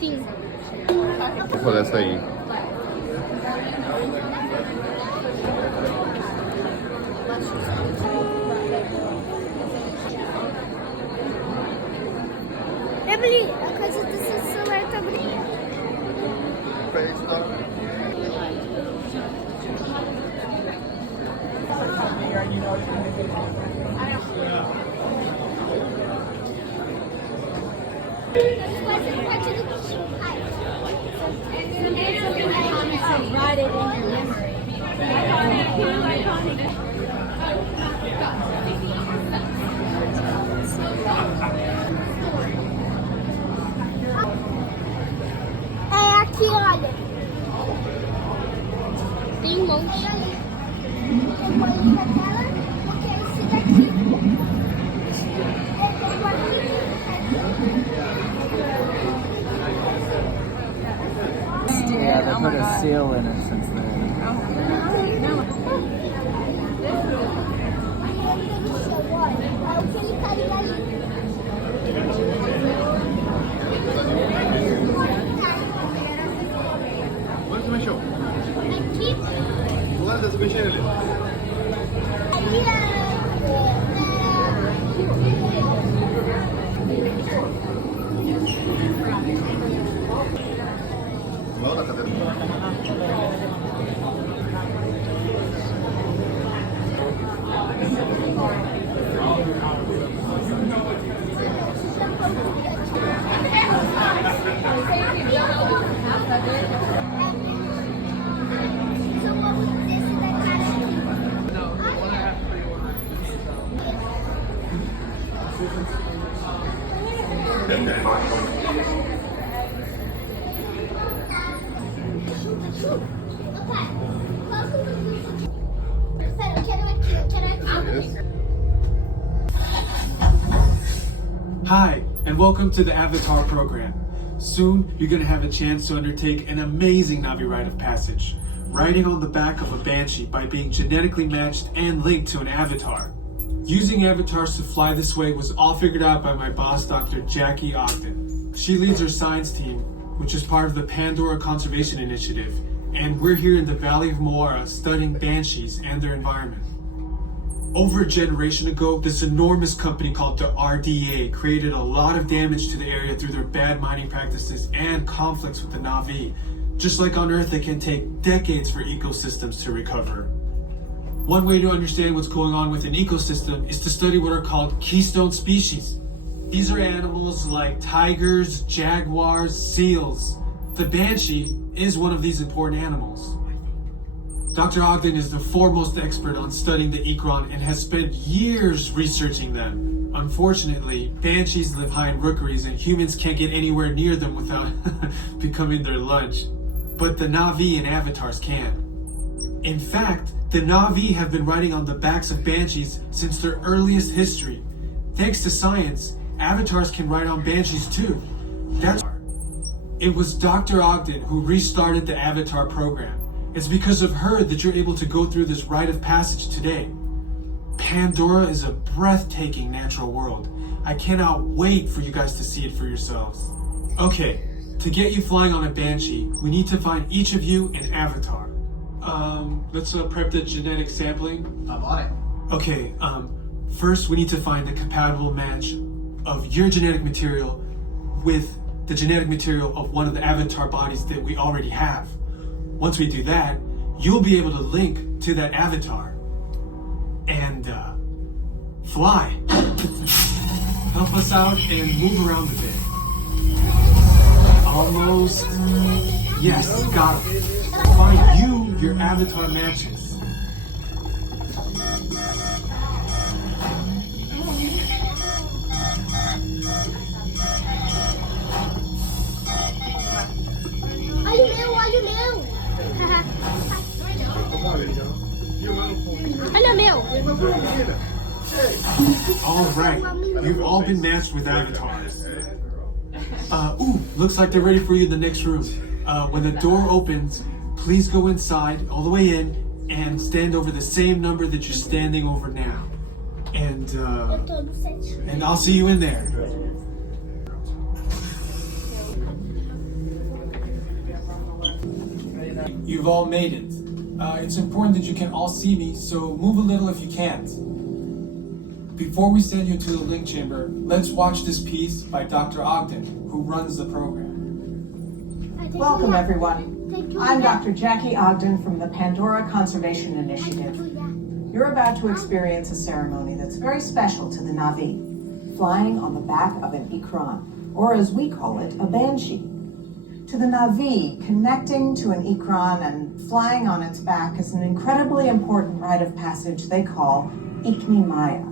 Sim. Vou fazer essa aí. Emily, a coisa do seu celular tá brilhando. Write it in your memory. É aqui, olha. Tem um monte. Eu vou ali na tela, porque é esse daqui. Yeah, they put a seal in it since then. É o que ele tá ali. Onde você mexeu? Aqui. Do lado dessa mexendo ali. Igual da cadeira. Hi, and welcome to the Avatar program. Soon, you're going to have a chance to undertake an amazing Navi rite of passage, riding on the back of a banshee by being genetically matched and linked to an avatar. Using avatars to fly this way was all figured out by my boss, Dr. Jackie Ogden. She leads our science team, which is part of the Pandora Conservation Initiative, and we're here in the Valley of Moara studying banshees and their environment. Over a generation ago, this enormous company called the RDA created a lot of damage to the area through their bad mining practices and conflicts with the Navi. Just like on Earth, it can take decades for ecosystems to recover. One way to understand what's going on with an ecosystem is to study what are called keystone species. These are animals like tigers, jaguars, seals. The banshee is one of these important animals. Dr. Ogden is the foremost expert on studying the Ikron and has spent years researching them. Unfortunately, banshees live high in rookeries and humans can't get anywhere near them without becoming their lunch. But the Navi and avatars can. In fact, the Navi have been riding on the backs of banshees since their earliest history. Thanks to science, avatars can ride on banshees too. It was Dr. Ogden who restarted the Avatar program. It's because of her that you're able to go through this rite of passage today. Pandora is a breathtaking natural world. I cannot wait for you guys to see it for yourselves. Okay, to get you flying on a banshee, we need to find each of you an avatar. Let's prep the genetic sampling. I'm on it. Okay, first we need to find the compatible match of your genetic material with the genetic material of one of the avatar bodies that we already have. Once we do that, you'll be able to link to that avatar and fly. Help us out and move around a bit. Almost. Yes, got it. Find you your avatar matches. Olha o meu. Olha meu. All right, you've all been matched with avatars. Looks like they're ready for you in the next room. When the door opens, please go inside all the way in and stand over the same number that you're standing over now. And Eu tô no set. and I'll see you in there. You've all made it. It's important that you can all see me, so move a little if you can't. Before we send you to the link chamber, let's watch this piece by Dr. Ogden, who runs the program. Welcome, everyone. I'm Dr. Jackie Ogden from the Pandora Conservation Initiative. You're about to experience a ceremony that's very special to the Na'vi, flying on the back of an ikran, or as we call it, a banshee. To the Na'vi, connecting to an ikran and flying on its back is an incredibly important rite of passage they call Ikni Maya.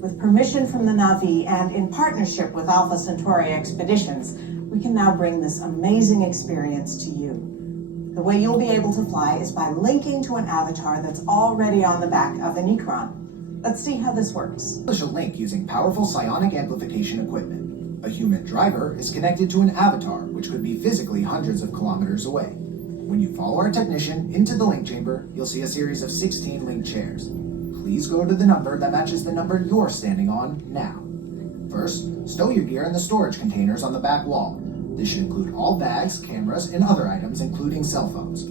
With permission from the Na'vi and in partnership with Alpha Centauri Expeditions, we can now bring this amazing experience to you. The way you'll be able to fly is by linking to an avatar that's already on the back of an ikran. Let's see how this works. Establish a link using powerful psionic amplification equipment. A human driver is connected to an avatar, which could be physically hundreds of kilometers away. When you follow our technician into the link chamber, you'll see a series of 16 link chairs. Please go to the number that matches the number you're standing on now. First, stow your gear in the storage containers on the back wall. This should include all bags, cameras, and other items, including cell phones.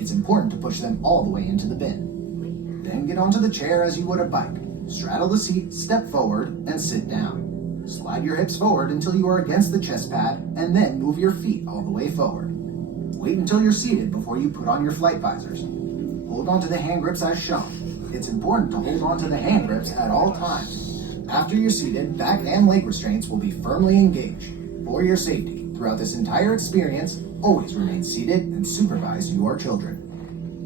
It's important to push them all the way into the bin. Then get onto the chair as you would a bike. Straddle the seat, step forward, and sit down. Slide your hips forward until you are against the chest pad, and then move your feet all the way forward. Wait until you're seated before you put on your flight visors. Hold on to the hand grips as shown. It's important to hold on to the hand grips at all times. After you're seated, back and leg restraints will be firmly engaged. For your safety, throughout this entire experience, always remain seated and supervise your children.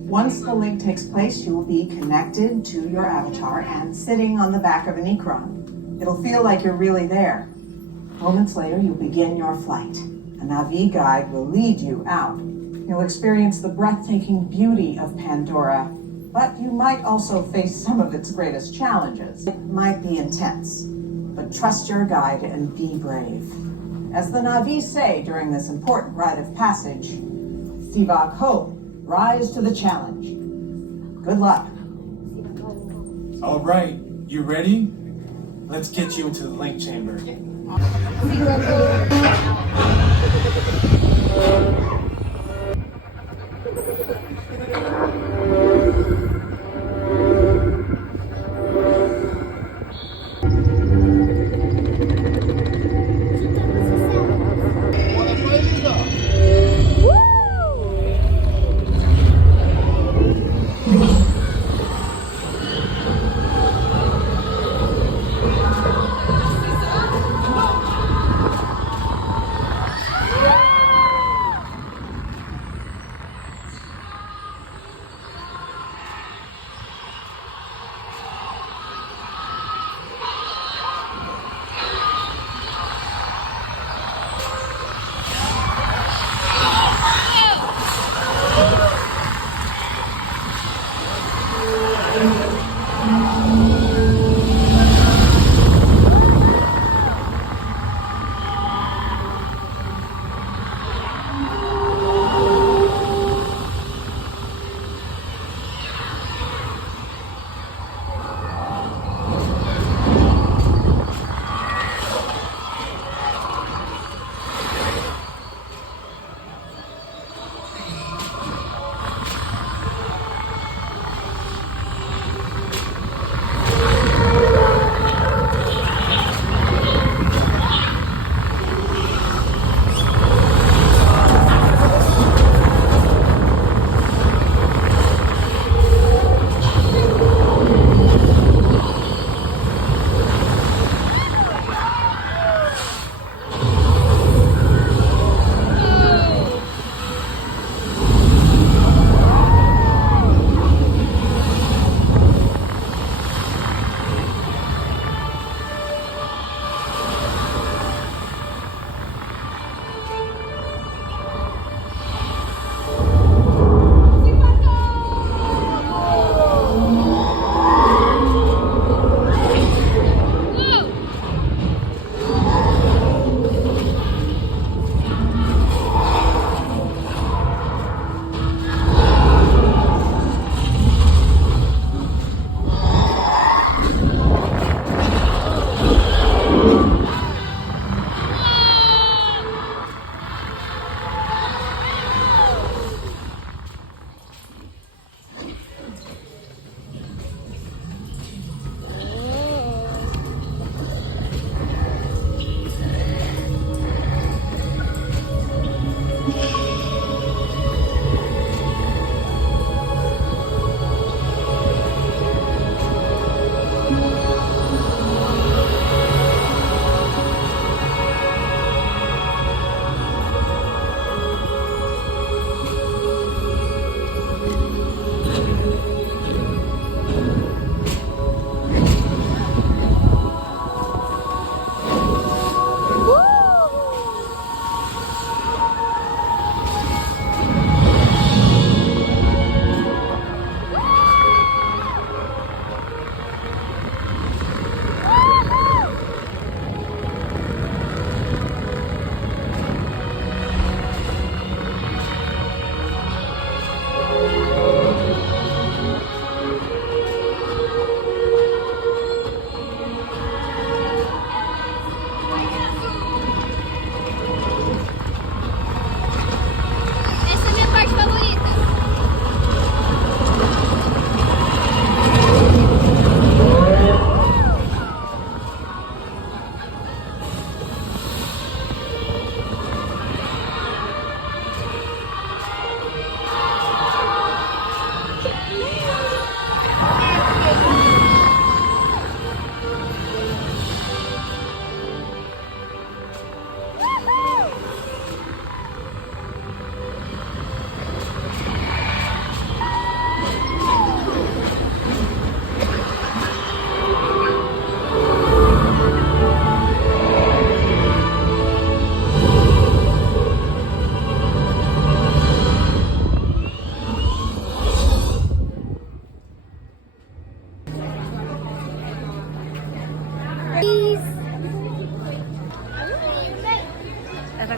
Once the link takes place, you will be connected to your avatar and sitting on the back of an ikran. It'll feel like you're really there. Moments later, you'll begin your flight. A Na'vi guide will lead you out. You'll experience the breathtaking beauty of Pandora, but you might also face some of its greatest challenges. It might be intense, but trust your guide and be brave. As the Na'vi say during this important rite of passage, Sivak Ho, rise to the challenge. Good luck. All right, you ready? Let's get you into the link chamber.